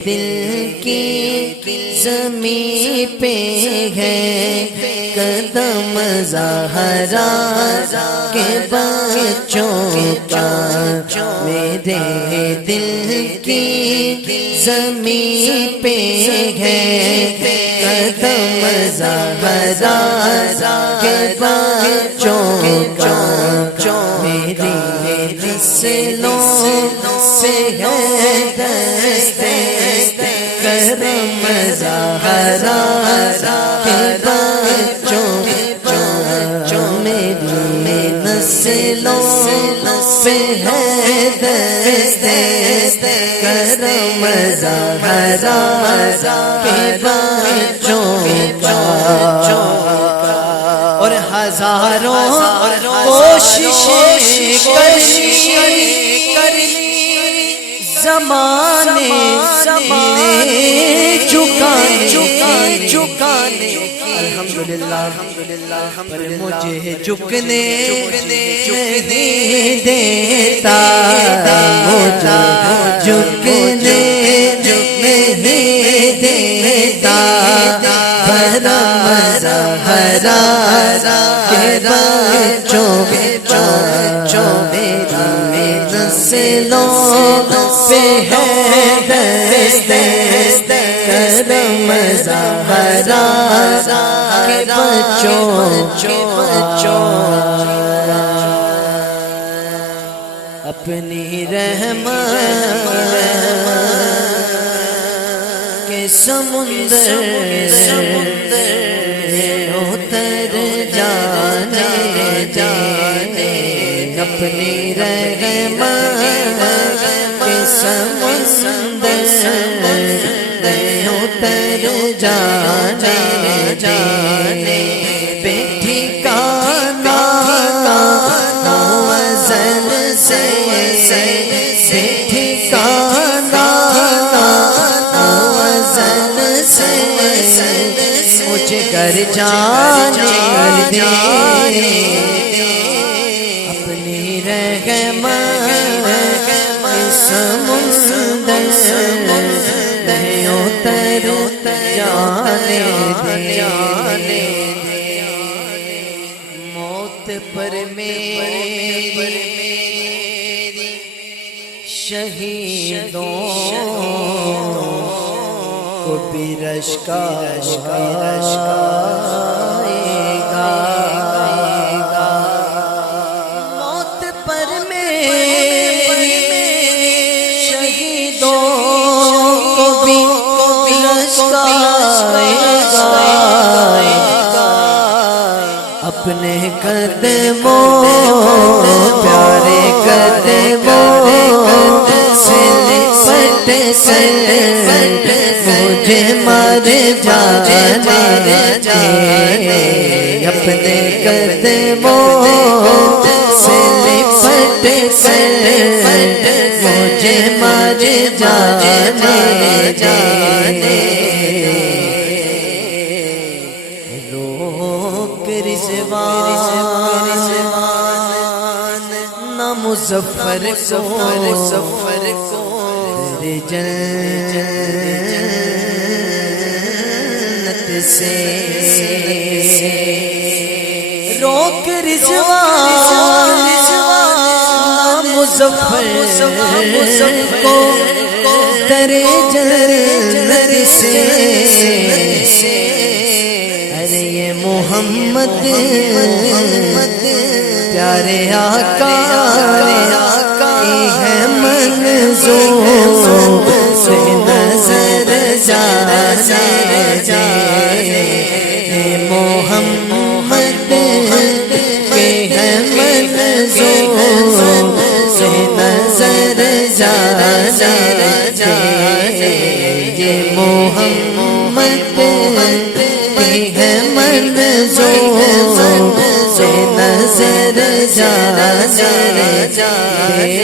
دل کی زمین پہ ہے قدم زہرا کے بچوں کا، میرے دل کی زمین پہ ہے قدم زہرا کے بچوں کا، میری نسلوں سے ہے دستے کرم زہرا کے بچوں کا، میری نسلوں سے ہے دستے کرم زہرا کے بچوں کا، اور ہزاروں کوششیں کرنی زمانے چکانے الحمدللہ پر مجھے جھکنے نہیں دیتا، مجھے جھکنے نہیں دیتا، کرم زہرا کے بچوں میری نسلوں پہ ہے دستے کرم زہرا کے بچوں، اپنی رحمت کے سمندر اتر جانے، اپنی رحمت کے سمندر اتر جانے بے ٹھکانا وزن سے، بے ٹھکانا وزن سے مجھے گھر جانے دے، اپنی رحمت سمندر اتر جانے دے، موت پر میری شہیدوں کو بھی رشک آئے گا، موت پر میری شہیدوں کو بھی رشک آئے گا، اپنے قدموں پیارے قدموں سے لپٹ مجھے مر جانے دے، اپنے قدموں سے لپٹ مجھے مر جانے دے، روک رضوان نہ مظفر کو جنت سے، روک رضوان مظفر کو در جنت سے، ارے یہ محمد پیارے آقا کی ہے منظور سے نظر جانے، محمد کے ہے منظور سے نظر جانے، یہ محمد کے ہے منظور سے نظر جانے،